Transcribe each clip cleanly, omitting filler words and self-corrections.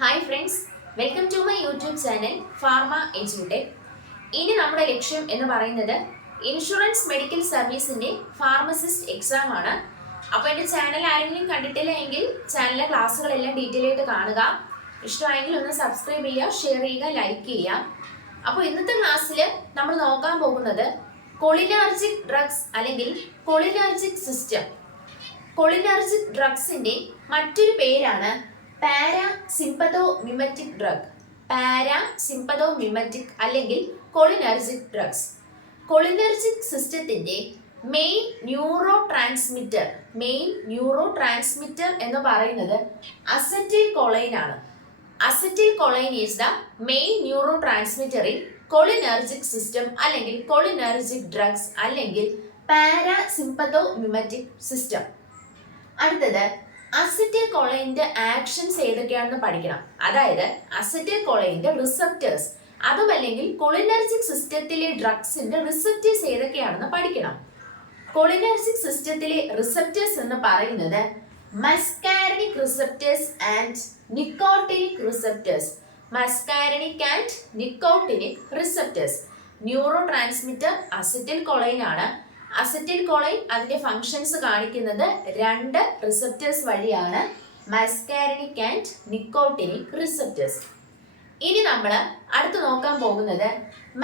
Hi friends, welcome to my YouTube channel Pharma എജ്യൂടെക്. ഇനി നമ്മുടെ ലക്ഷ്യം എന്ന് പറയുന്നത് ഇൻഷുറൻസ് മെഡിക്കൽ സർവീസിന്റെ ഫാർമസിസ്റ്റ് എക്സാം ആണ്. അപ്പോൾ എൻ്റെ ചാനൽ ആരെങ്കിലും കണ്ടിട്ടില്ല എങ്കിൽ ചാനലിലെ ക്ലാസ്സുകളെല്ലാം ഡീറ്റെയിൽ ആയിട്ട് കാണുക. ഇഷ്ടമായെങ്കിൽ ഒന്ന് സബ്സ്ക്രൈബ് ചെയ്യുക, ഷെയർ ചെയ്യുക, ലൈക്ക് ചെയ്യുക. അപ്പോൾ ഇന്നത്തെ ക്ലാസ്സിൽ നമ്മൾ നോക്കാൻ പോകുന്നത് കൊളിനർജിക് ഡ്രഗ്സ് അല്ലെങ്കിൽ കൊളിനർജിക് സിസ്റ്റം. കൊളിനർജിക് ഡ്രഗ്സിന്റെ മറ്റൊരു പേരാണ് പാരാസിമ്പതോമിമറ്റിക് ഡ്രഗ്. പാരാസിമ്പതോമിമറ്റിക് അല്ലെങ്കിൽ കൊളിനർജിക് ഡ്രഗ്സ്. കൊളിനർജിക് സിസ്റ്റത്തിന്റെ മെയിൻ ന്യൂറോ ട്രാൻസ്മിറ്റർ എന്ന് പറയുന്നത് അസറ്റിൽ കൊളൈൻ ആണ്. Acetylcholine is the main neurotransmitter in cholinergic system അല്ലെങ്കിൽ കൊളിനർജിക് ഡ്രഗ്സ് അല്ലെങ്കിൽ പാരാസിമ്പതോമിമറ്റിക് സിസ്റ്റം. അടുത്തത് അസറ്റിൽ കൊളൈൻ്റെ ആക്ഷൻസ് ഏതൊക്കെയാണെന്ന് പഠിക്കണം. അതായത് അസറ്റിൽ കൊളൈൻ്റെ റിസപ്റ്റേഴ്സ്, അതുമല്ലെങ്കിൽ കൊളിനർജിക് സിസ്റ്റത്തിലെ ഡ്രഗ്സിന്റെ റിസപ്റ്റേഴ്സ് ഏതൊക്കെയാണെന്ന് പഠിക്കണം. കൊളിനർജിക് സിസ്റ്റത്തിലെ റിസപ്റ്റേഴ്സ് എന്ന് പറയുന്നത് muscarinic receptors and nicotinic receptors. Muscarinic and nicotinic receptors. Neurotransmitter acetylcholine ആണ്. അസറ്റിൽ കൊളൈൻ അതിന്റെ ഫങ്ഷൻസ് കാണിക്കുന്നത് രണ്ട് റിസപ്റ്റേഴ്സ് വഴിയാണ്, മസ്കാരനിക് ആൻഡ് നിക്കോട്ടിനിക് റിസപ്റ്റേഴ്സ്. ഇനി നമ്മൾ അടുത്ത് നോക്കാൻ പോകുന്നത്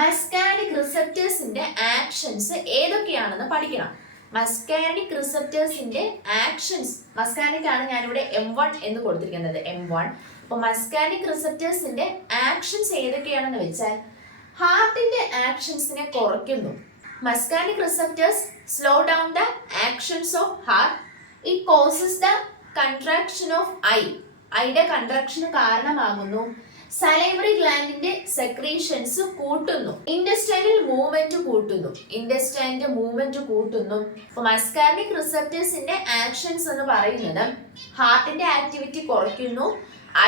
മസ്കാരനിക് റിസപ്റ്റേഴ്സിന്റെ ആക്ഷൻസ് ഏതൊക്കെയാണെന്ന് പഠിക്കണം. മസ്കാരനിക് റിസപ്റ്റേഴ്സിന്റെ ആക്ഷൻസ്, മസ്കാരനിക് ആണ് ഞാനിവിടെ M1 എന്ന് കൊടുത്തിരിക്കുന്നത്, M1. അപ്പോൾ മസ്കാരനിക് റിസപ്റ്റേഴ്സിന്റെ ആക്ഷൻസ് ഏതൊക്കെയാണെന്ന് വെച്ചാൽ ഹാർട്ടിന്റെ ആക്ഷൻസിനെ കുറയ്ക്കുന്നു. Muscarinic receptors slow down the actions of heart. It causes the contraction of eye. ഐയുടെ കൺട്രാക്ഷന് കാരണമാകുന്നു. സലൈവറി ഗ്ലാൻഡിന്റെ സെക്രീഷൻസ് കൂട്ടുന്നു. ഇൻഡസ്റ്റൈനൽ മൂവ്മെന്റ് കൂട്ടുന്നു. മസ്കാരനിക് റിസപ്റ്റേഴ്സിന്റെ ആക്ഷൻസ് എന്ന് പറയുന്നത് ഹാർട്ടിന്റെ ആക്ടിവിറ്റി കുറയ്ക്കുന്നു,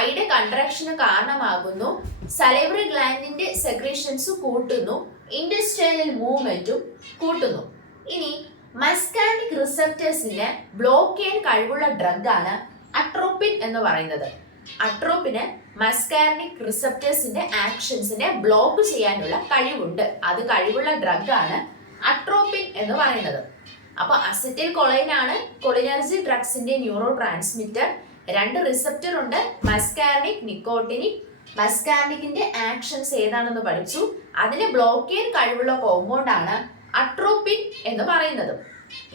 ഐയുടെ കൺട്രാക്ഷന് കാരണമാകുന്നു, സലൈവറി ഗ്ലാൻഡിന്റെ സെക്രീഷൻസ് കൂട്ടുന്നു, ഇൻഡസ്റ്റൈനൽ മൂവ്മെന്റും കൂട്ടുന്നു. ഇനി മസ്കാരനിക് റിസപ്റ്റേഴ്സിനെ ബ്ലോക്ക് ചെയ്യാൻ കഴിവുള്ള ഡ്രഗ് ആണ് അട്രോപ്പിൻ എന്ന് പറയുന്നത്. അട്രോപ്പിന് മസ്കാരനിക് റിസപ്റ്റേഴ്സിന്റെ ആക്ഷൻസിനെ ബ്ലോക്ക് ചെയ്യാനുള്ള കഴിവുണ്ട്. അത് കഴിവുള്ള ഡ്രഗ് ആണ് അട്രോപ്പിൻ എന്ന് പറയുന്നത്. അപ്പൊ അസറ്റിൽ കൊളൈൻ ആണ് കൊളിനർജിക് ഡ്രഗ്സിന്റെ ന്യൂറോ ട്രാൻസ്മിറ്റർ. രണ്ട് റിസപ്റ്റർ ഉണ്ട്, മസ്കാരനിക്, നിക്കോട്ടിനിക്. മസ്കാരനിക്കിന്റെ ആക്ഷൻസ് ഏതാണെന്ന് പഠിച്ചു. അതിനെ ബ്ലോക്ക് ചെയ്യാൻ കഴിവുള്ള കോമ്പൗണ്ട് ആണ് അട്രോപ്പിൻ എന്ന് പറയുന്നത്.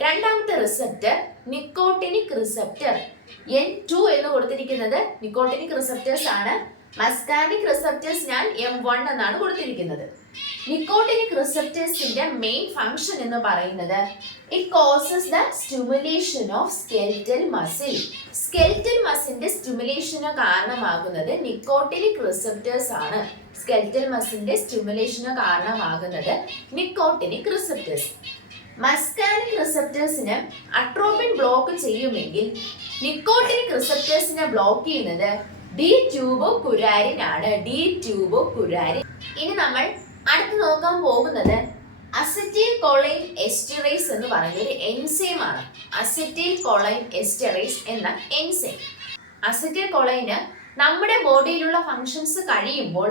രണ്ടാമത്തെ റിസപ്റ്റർ നിക്കോട്ടിനിക് റിസപ്റ്റർ. N2 എന്ന് കൊടുത്തിരിക്കുന്നത് നിക്കോട്ടിനിക് റിസപ്റ്റേഴ്സ് ആണ്. മസ്കാരനിക് റിസപ്റ്റേഴ്സ് ഞാൻ M1 എന്നാണ് കൊടുത്തിരിക്കുന്നത്. നിക്കോട്ടിനിക് റിസപ്റ്റേഴ്സിന്റെ മെയിൻ ഫംഗ്ഷൻ എന്ന് പറയുന്നത് it causes the stimulation of skeletal muscle. Skeletal മസിലിന്റെ സ്റ്റിമുലേഷന് കാരണമാകുന്നത് നിക്കോട്ടിനിക് റിസപ്റ്റേഴ്സ് ആണ്. സ്കെൽറ്റൽ മസിലിന്റെ സ്റ്റിമുലേഷന് കാരണമാകുന്നത് നിക്കോട്ടിനിക് റിസപ്റ്റേഴ്സ്. മസ്കാരനിക് റിസപ്റ്റേഴ്സിന് അട്രോപ്പിൻ ബ്ലോക്ക് ചെയ്യുമെങ്കിൽ നിക്കോട്ടിനിക് റിസപ്റ്റേഴ്സിനെ ബ്ലോക്ക് ചെയ്യുന്നത് ഡി ട്യൂബോകുരാരിൻ ആണ്. D tubocurarine. ഇനി നമ്മൾ അടുത്ത് നോക്കാൻ പോകുന്നത് അസറ്റിൽ കൊളൈൻ എസ്റ്ററേസ് എന്ന് പറയുന്ന ഒരു എൻസൈം ആണ്. അസറ്റിൽ കൊളൈൻ എസ്റ്ററേസ് എന്ന എൻസൈം. അസറ്റിൽ കൊളൈന് നമ്മുടെ ബോഡിയിലുള്ള ഫങ്ഷൻസ് കഴിയുമ്പോൾ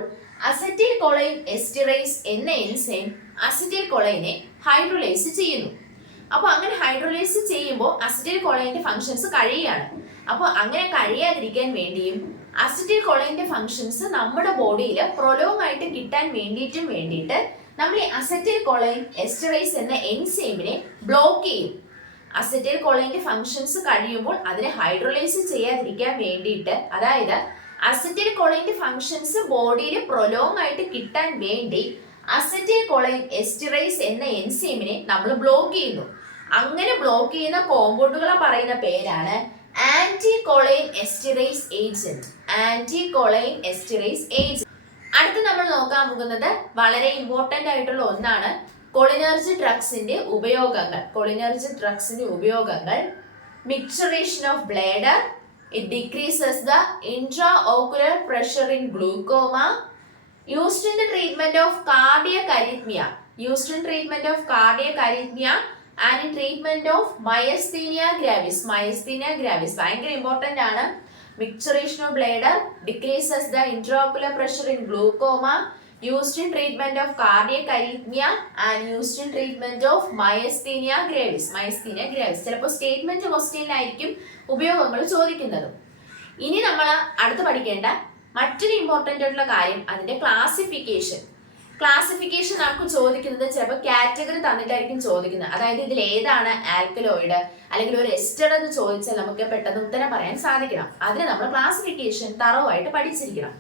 അസറ്റിൽ കൊളൈൻ എസ്റ്ററേസ് എന്ന എൻസൈം അസറ്റിൽ കൊളൈനെ ഹൈഡ്രോലൈസ് ചെയ്യുന്നു. അപ്പോൾ അങ്ങനെ ഹൈഡ്രോലൈസ് ചെയ്യുമ്പോൾ അസറ്റിൽ കൊളൈൻ്റെ ഫങ്ഷൻസ് കഴിയുകയാണ്. അപ്പോൾ അങ്ങനെ കഴിയാതിരിക്കാൻ വേണ്ടിയും അസറ്റിൽ കൊളൈൻ്റെ ഫങ്ഷൻസ് നമ്മുടെ ബോഡിയിൽ പ്രൊലോങ് ആയിട്ട് കിട്ടാൻ വേണ്ടിയിട്ട് നമ്മൾ ഈ അസറ്റിൽ കൊളൈൻ എസ്റ്ററേസ് എന്ന എൻസൈമിനെ ബ്ലോക്ക് ചെയ്യും. അസറ്റിൽ കൊളൈൻ്റെ ഫങ്ഷൻസ് കഴിയുമ്പോൾ അതിനെ ഹൈഡ്രോലൈസ് ചെയ്യാതിരിക്കാൻ വേണ്ടിയിട്ട്, അതായത് അസറ്റിൽ കൊളൈൻ്റെ ഫങ്ഷൻസ് ബോഡിയിൽ പ്രൊലോങ് ആയിട്ട് കിട്ടാൻ വേണ്ടി അസറ്റിൽ കൊളൈൻ എസ്റ്ററേസ് എന്ന എൻസൈമിനെ നമ്മൾ ബ്ലോക്ക് ചെയ്യുന്നു. അങ്ങനെ ബ്ലോക്ക് ചെയ്യുന്ന കോമ്പൗണ്ടുകളെ പറയുന്ന പേരാണ് anticholinesterase agent. Anticholinesterase agent. അടുത്ത് നമ്മൾ നോക്കാൻ പോകുന്നത് വളരെ ഇമ്പോർട്ടന്റ് ആയിട്ടുള്ള ഒന്നാണ് കൊളിനർജിക് ഡ്രഗ്സിന്റെ ഉപയോഗങ്ങൾ. കൊളിനർജിക് ഡ്രഗ്സിന്റെ ഉപയോഗങ്ങൾ മിക്ചറേഷൻ of ബ്ലേഡർ. It decreases the intraocular pressure in glaucoma. Used in the treatment of cardiac arrhythmia. and in treatment of myasthenia gravis. ഭയങ്കര ഇമ്പോർട്ടന്റ് ആണ്. Micturition of bladder decreases the intraocular pressure in glaucoma, used in treatment of cardiac arrhythmia and used in treatment of myasthenia gravis. Myasthenia gravis ചിലപ്പോൾ statement ക്വസ്റ്റ്യനിലായിരിക്കും ഉപയോഗങ്ങൾ ചോദിക്കുന്നത്. ഇനി നമ്മൾ അടുത്ത് പഠിക്കേണ്ട മറ്റൊരു ഇമ്പോർട്ടൻ്റ് ആയിട്ടുള്ള കാര്യം അതിന്റെ ക്ലാസിഫിക്കേഷൻ. ക്ലാസിഫിക്കേഷൻ നമുക്ക് ചോദിക്കുന്നത് ചിലപ്പോൾ കാറ്റഗറി തന്നിട്ടായിരിക്കും ചോദിക്കുന്നത്. അതായത് ഇതിൽ ഏതാണ് ആൽക്കലോയിഡ് അല്ലെങ്കിൽ ഒരു എസ്റ്റർ എന്ന് ചോദിച്ചാൽ നമുക്ക് പെട്ടെന്ന് ഉത്തരം പറയാൻ സാധിക്കണം. അതിന് നമ്മൾ ക്ലാസിഫിക്കേഷൻ തറവായിട്ട് പഠിച്ചിരിക്കണം.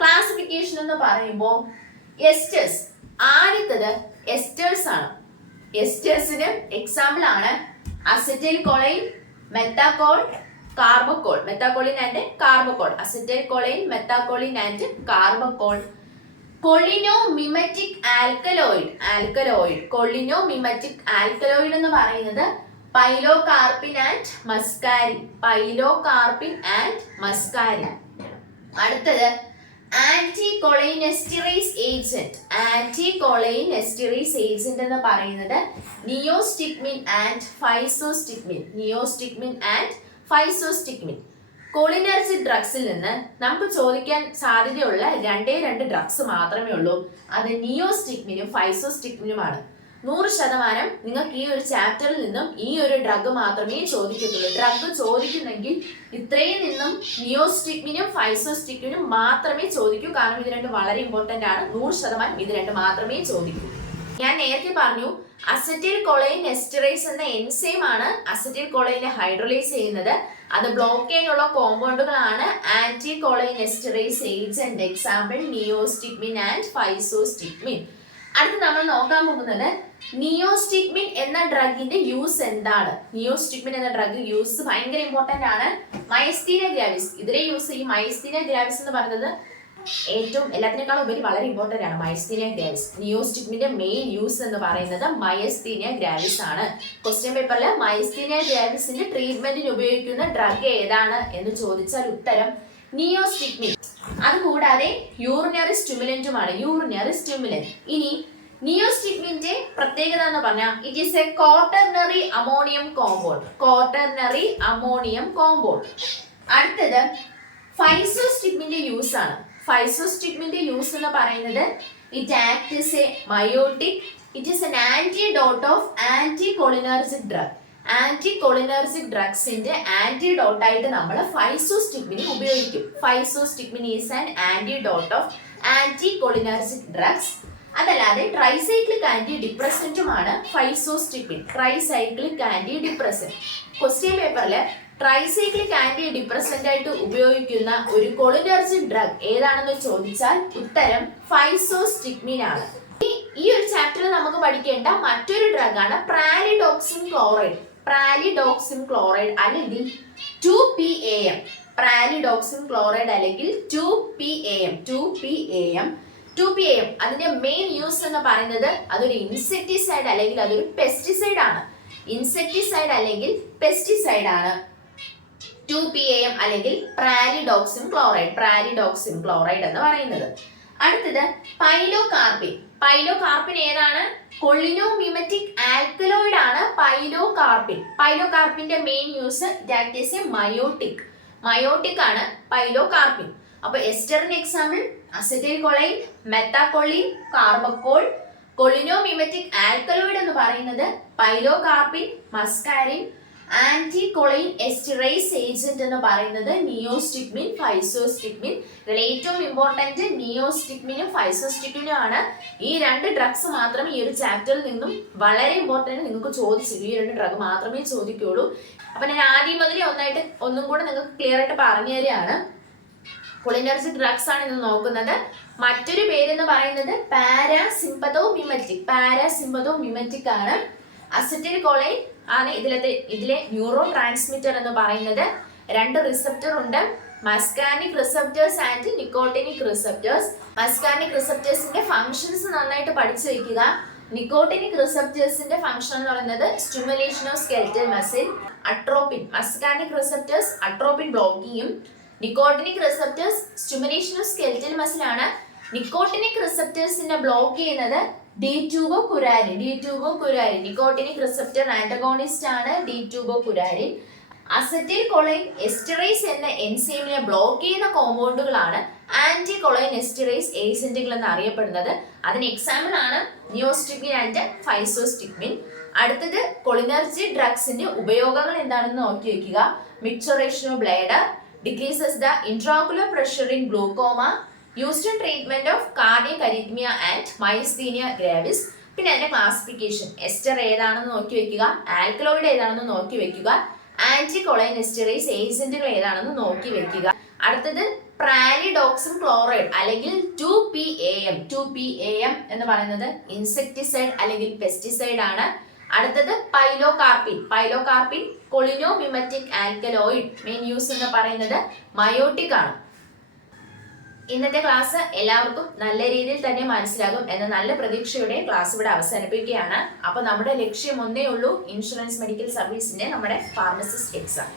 ക്ലാസിഫിക്കേഷൻ എന്ന് പറയുമ്പോൾ എസ്റ്റേഴ്സ്, ആദ്യത്തത് എസ്റ്റേഴ്സ് ആണ്. എസ്റ്റേഴ്സിന് എക്സാമ്പിൾ ആണ് acetylcholine, methacholine, carbachol. Methacholine and carbachol. Acetylcholine, methacholine and carbachol. Cholinomimetic alkaloid cholinomimetic alkaloid എന്ന് പറയുന്നത് പൈലോകാർപ്പിൻ ആൻഡ് മസ്കാരിൻ. അടുത്തത് ആന്റികൊളൈനെസ്റ്ററേസ് ഏജന്റ് എന്ന് പറയുന്നത് നിയോസ്റ്റിഗ്മിൻ ആൻഡ് ഫൈസോസ്റ്റിഗ്മിൻ. കോളിനർജിക് ഡ്രഗ്സിൽ നിന്ന് നമുക്ക് ചോദിക്കാൻ സാധ്യതയുള്ള രണ്ട് ഡ്രഗ്സ് മാത്രമേ ഉള്ളൂ. അത് നിയോസ്റ്റിഗ്മിനും ഫൈസോസ്റ്റിഗ്മിനുമാണ്. 100% നിങ്ങൾക്ക് ഈ ഒരു ചാപ്റ്ററിൽ നിന്നും ഈ ഒരു ഡ്രഗ് മാത്രമേ ചോദിക്കത്തുള്ളൂ. ഡ്രഗ് ചോദിക്കുന്നെങ്കിൽ ഇത്രയും നിന്നും നിയോസ്റ്റിഗ്മിനും ഫൈസോസ്റ്റിഗ്മിനും മാത്രമേ ചോദിക്കൂ. കാരണം ഇത് രണ്ട് വളരെ ഇമ്പോർട്ടന്റ് ആണ്. 100% ഇത് രണ്ട് മാത്രമേ ചോദിക്കൂ. ഞാൻ നേരത്തെ പറഞ്ഞു അസറ്റൈൽ കൊളൈൻ എസ്റ്ററേസ് എന്ന എൻസൈം ആണ് അസറ്റൈൽ കൊളൈനെ ഹൈഡ്രോലൈസ് ചെയ്യുന്നത്. അത് ബ്ലോക്ക് ചെയ്യാനുള്ള കോമ്പൗണ്ടുകളാണ് anticholinesterase agent. Example neostigmine and physostigmine. അടുത്ത് നമ്മൾ നോക്കാൻ പോകുന്നത് നിയോസ്റ്റിഗ്മിൻ എന്ന ഡ്രഗിന്റെ യൂസ് എന്താണ്. നിയോസ്റ്റിഗ്മിൻ എന്ന ഡ്രഗ് യൂസ് ഭയങ്കര ഇമ്പോർട്ടന്റ് ആണ്. മയസ്തീനിയ ഗ്രാവിസ് ഇതിലെ യൂസ് ഈ മയസ്തീനിയ ഗ്രാവിസ് എന്ന് പറയുന്നത് ഏറ്റവും എല്ലാത്തിനേക്കാളും ഉപരി വളരെ ഇമ്പോർട്ടന്റ് ആണ്. മയസ്തീനിയ ഗ്രാവിസ് നിയോസ്റ്റിഗ്മിന്റെ മെയിൻ യൂസ് എന്ന് പറയുന്നത് മയസ്തീനിയ ഗ്രാവിസ് ആണ്. ക്വസ്റ്റ്യൻ പേപ്പറിൽ മയസ്തീനിയ ഗ്രാവിസിന്റെ ട്രീറ്റ്മെന്റിന് ഉപയോഗിക്കുന്ന ഡ്രഗ് ഏതാണ് എന്ന് ചോദിച്ചാൽ ഉത്തരം നിയോസ്റ്റിഗ്മിൻ. അതുകൂടാതെ യൂറിനറി സ്റ്റിമുലന്റുമാണ്. ഇനി നിയോസ്റ്റിഗ്മിന്റെ പ്രത്യേകത എന്ന് പറഞ്ഞാൽ it is a quaternary ammonium compound. അടുത്തത് ഫൈസോസ്റ്റിഗ്മിന്റെ യൂസ് ആണ്. ഫൈസോസ്റ്റിഗ്മിന്റെ യൂസ് എന്ന് പറയുന്നത് it act as a miotic. It is an antidote of anticholinergic drug. Anticholinergic ഡ്രഗ്സിന്റെ ആന്റിഡോട്ട് ആയിട്ട് നമ്മൾ ഫൈസോസ്റ്റിഗ്മിനെ ഉപയോഗിക്കും. Physostigmine is an antidote of anticholinergic drugs. അതല്ലാതെ ട്രൈസൈക്ലിക് ആന്റി ഡിപ്രസന്റുമാണ് ഫൈസോസ്റ്റിഗ്മിൻ. ക്വസ്റ്റ്യൻ പേപ്പറിൽ ട്രൈസൈക്ലിക് ആന്റി ഡിപ്രസന്റ് ആയിട്ട് ഉപയോഗിക്കുന്ന ഒരു കൊളിനർജിക് ഡ്രഗ് ഏതാണെന്ന് ചോദിച്ചാൽ ഉത്തരം ഫൈസോസ്റ്റിഗ്മിൻ ആണ്. ഈ ഒരു ചാപ്റ്ററിൽ നമുക്ക് പഠിക്കേണ്ട മറ്റൊരു ഡ്രഗ് ആണ് പ്രാലിഡോക്സിൻ ക്ലോറൈഡ് അല്ലെങ്കിൽ 2PAM. പ്രാലിഡോക്സിൻ ക്ലോറൈഡ് അല്ലെങ്കിൽ 2PAM. അതിന്റെ മെയിൻ യൂസ് എന്ന് പറയുന്നത് അതൊരു ഇൻസെക്ടിസൈഡ് അല്ലെങ്കിൽ അതൊരു പെസ്റ്റിസൈഡ് ആണ്. 2PAM അല്ലെങ്കിൽ പ്രാലിഡോക്സിൻ ക്ലോറൈഡ് എന്ന് പറയുന്നത്. അടുത്തത് പൈലോകാർപ്പിൻ ഏതാണ്? കൊളിനോമിമറ്റിക് ആൽക്കലോയിഡ് ആണ് പൈലോകാർപ്പിന്റെ main use that is a miotic ആണ് പൈലോകാർപ്പിൻ. അപ്പൊ എസ്റ്ററിന് example acetylcholine, methacholine, carbachol. Cholinomimetic alkaloid എന്ന് പറയുന്നത് പൈലോകാർപ്പിൻ, മസ്കാരിൻ. ആന്റികൊളൈൻ എസ്റ്ററേസ് ഏജന്റ് എന്ന് പറയുന്നത് നിയോസ്റ്റിഗ്മിൻ, ഫൈസോസ്റ്റിഗ്മിൻ. ഇതിൽ ഏറ്റവും ഇമ്പോർട്ടന്റ് നിയോസ്റ്റിഗ്മിനും ഫൈസോസ്റ്റിഗ്മിനും ആണ്. ഈ രണ്ട് ഡ്രഗ്സ് മാത്രമേ ഈ ഒരു ചാപ്റ്ററിൽ നിന്നും വളരെ ഇമ്പോർട്ടന്റ് നിങ്ങൾക്ക് ചോദിച്ചു. ഈ രണ്ട് ഡ്രഗ് മാത്രമേ ചോദിക്കുള്ളൂ. അപ്പൊ ഞാൻ ആദ്യം മുതലേ ഒന്നും കൂടെ നിങ്ങൾക്ക് ക്ലിയർ ആയിട്ട് പറഞ്ഞു തരികയാണ്. കൊളിനർജിക് ഡ്രഗ്സ് ആണ് ഇന്ന് നോക്കുന്നത്. മറ്റൊരു പേരെന്ന് പറയുന്നത് പാരാസിമ്പതോമിമറ്റിക് ആണ്. അസറ്റൈൽ കൊളൈൻ ആണ് ഇതിലെ ന്യൂറോ ട്രാൻസ്മിറ്റർ എന്ന് പറയുന്നത്. രണ്ട് റിസപ്റ്റർ ഉണ്ട്, muscarinic receptors and nicotinic receptors. Muscarinic റിസപ്റ്റേഴ്സിന്റെ ഫങ്ഷൻസ് നന്നായിട്ട് പഠിച്ചു വെക്കുക. നിക്കോട്ടിനിക് റിസപ്റ്റേഴ്സിന്റെ ഫങ്ഷൻ എന്ന് പറയുന്നത് stimulation of skeletal muscle, atropine. Muscarinic receptors atropine block ചെയ്യും. Nicotinic receptors stimulation of skeletal muscle ആണ്. നിക്കോട്ടിനിക് റിസപ്റ്റേഴ്സിനെ ബ്ലോക്ക് ചെയ്യുന്നത് D2-കുരാരിൻ. നിക്കോട്ടിനിക് റിസപ്റ്റർ ആന്റഗോണിസ്റ്റ് ആണ് D2-കുരാരിൻ. അസറ്റൈൽ കൊളൈൻ എസ്റ്ററേസ് എന്ന എൻസൈമിനെ ബ്ലോക്ക് ചെയ്യുന്ന കോമ്പൗണ്ടുകളാണ് ആന്റി കൊളൈൻ എസ്റ്ററേസ് ഏജന്റുകൾ എന്ന് അറിയപ്പെടുന്നത്. അതിന് എക്സാമ്പിൾ ആണ് നിയോസ്റ്റിഗ്മിൻ ആൻഡ് ഫൈസോസ്റ്റിഗ്മിൻ. അടുത്തത് കൊളിനർജി ഡ്രഗ്സിന്റെ ഉപയോഗങ്ങൾ എന്താണെന്ന് നോക്കി വെക്കുക. Micturition of bladder, decreases the intraocular pressure in glaucoma, used in treatment of cardiac arrhythmia and myasthenia gravis. പിന്നെ അതിന്റെ ക്ലാസിഫിക്കേഷൻ, എസ്റ്റർ ഏതാണെന്ന് നോക്കി വെക്കുക, ആൽക്കലോയിഡ് ഏതാണെന്ന് നോക്കി വെക്കുക, ആന്റി കൊളൈൻ എസ്റ്ററേസ് ഏജന്റുകൾ ഏതാണെന്ന് നോക്കി വെക്കുക. അടുത്തത് പ്രാലിഡോക്സിൻ ക്ലോറൈഡ് അല്ലെങ്കിൽ 2PAM. 2PAM എന്ന് പറയുന്നത് ഇൻസെക്ടിസൈഡ് അല്ലെങ്കിൽ പെസ്റ്റിസൈഡ് ആണ്. അടുത്തത് പൈലോകാർപിൻ. പൈലോകാർപിൻ കൊളിനോമിമറ്റിക് ആൽക്കലോയിഡ്. മെയിൻ യൂസ് എന്ന് പറയുന്നത് മയോട്ടിക് ആണ്. ഇന്നത്തെ ക്ലാസ് എല്ലാവർക്കും നല്ല രീതിയിൽ തന്നെ മനസ്സിലാകും എന്ന നല്ല പ്രതീക്ഷയോടെ ക്ലാസ് ഇവിടെ അവസാനിപ്പിക്കുകയാണ്. അപ്പൊ നമ്മുടെ ലക്ഷ്യം ഒന്നേ ഉള്ളൂ, ഇൻഷുറൻസ് മെഡിക്കൽ സർവീസിന്റെ നമ്മുടെ ഫാർമസിസ്റ്റ് എക്സാം.